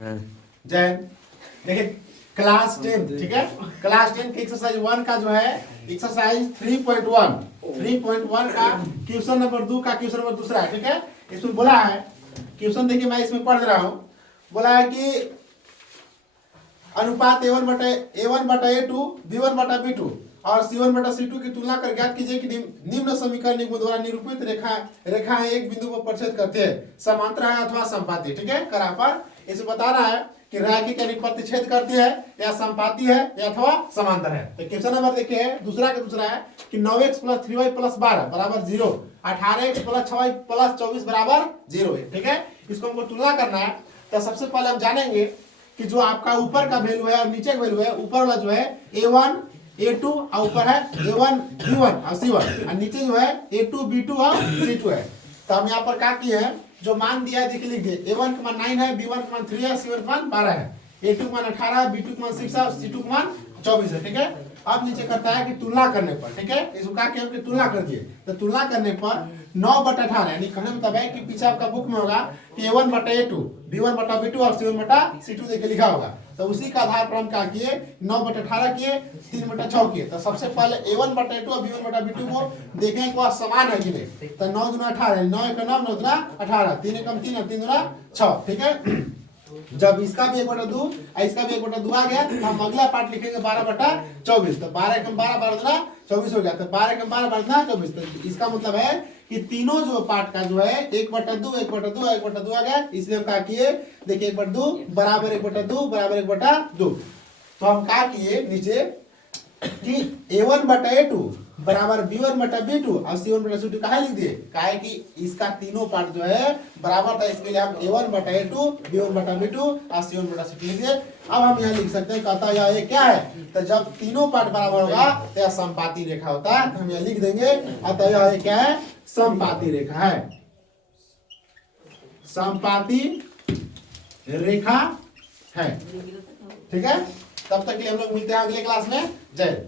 जैन देखिए क्लास 10 ठीक है। क्लास 10 के एक्सरसाइज 1 का जो है एक्सरसाइज 3.1 का क्वेश्चन नंबर 2 का क्वेश्चन नंबर दूसरा है ठीक है। इसमें बोला है क्वेश्चन देखिए मैं इसमें पढ़ रहा हूँ। बोला है कि अनुपात a1/a2 b1/b2 और c1/c2 की तुलना कर ज्ञात कीजिए कि निम्न समीकरण द्वारा निरूपित रेखाएं एक बिंदु पर प्रतिच्छेद करते हैं, समांतर है अथवा संपाती ठीक है। करा पर इसे बताना है कि रैखिक यानी प्रतिच्छेद करती है या संपाती है या अथवा समांतर है। तो क्वेश्चन नंबर देखिए दूसरा है कि 9x + 3y + 12 बराबर 0, 18x + 6y + 24 बराबर 0 है ठीक है। इसको हमको तुलना करना है। तो सबसे पहले हम जानेंगे कि जो आपका ऊपर का वैल्यू है और नीचे का वैल्यू है, ऊपर वाला जो है a1 a2 और ऊपर है a1 b1 और c1 और नीचे जो है a2 b2 और c2 है। तो हम यहाँ पर क्या किए हैं, जो मान दिया है देखिए लिख दिए। a1 का मान 9 है, b1 का मान 3 है, c1 का मान 12 है, a2 का मान 18 है, b2 का मान 6 है और c2 का मान 24 है ठीक है। अब नीचे करता है कि तुलना करने पर ठीक है, इसको क्या किया कि तुलना कर दिए। तो तुलना करने पर 9/18 यानी कहने मतलब है कि पीछे आपका बुक में होगा कि a1/a2 b1/b2 और c1/c2 देखिए लिखा होगा। तो उसी का आधार पर हम क्या किए 9/18 किए, 3/6 किए। तो सबसे पहले a1/a2 और b1/b2 को देखें कि वह समान है कि नहीं। तो 9 दूना 18, 9 × 9 9 दूना 18, 3 × 3 और 3 दूना 6 ठीक है। जब इसका भी 1/2 और इसका भी 1/2 आ गया तो हम अगला पार्ट लिखेंगे 12/24। तो 12 × 12 12 24 हो गया। तो 12 × 12 12 24। तो इसका मतलब है कि तीनों जो पार्ट का जो है 1/2 1/2 1/2 आ गया। इसलिए हम क्या किए देखिए 1/2 बराबर 1/2 बराबर 1/2। तो हम क्या किए नीचे कि a1/a2 बराबर b1/b2 और c1/c2 कहा लिख दिए, काहे कि इसका तीनों पार्ट जो है बराबर था, इसके लिए हम a1/a2 b1/b2 और c1/c2 लिख दिए। अब हम यहाँ लिख सकते हैं कहता है ये क्या है, तो जब तीनों पार्ट बराबर होगा तो यह समपाती रेखा होता है। हम यहाँ लिख देंगे अतः यह क्या है, समपाती रेखा है, समपाती रेखा है ठीक है। तब तक के लिए हम लोग मिलते हैं अगले क्लास में। जय।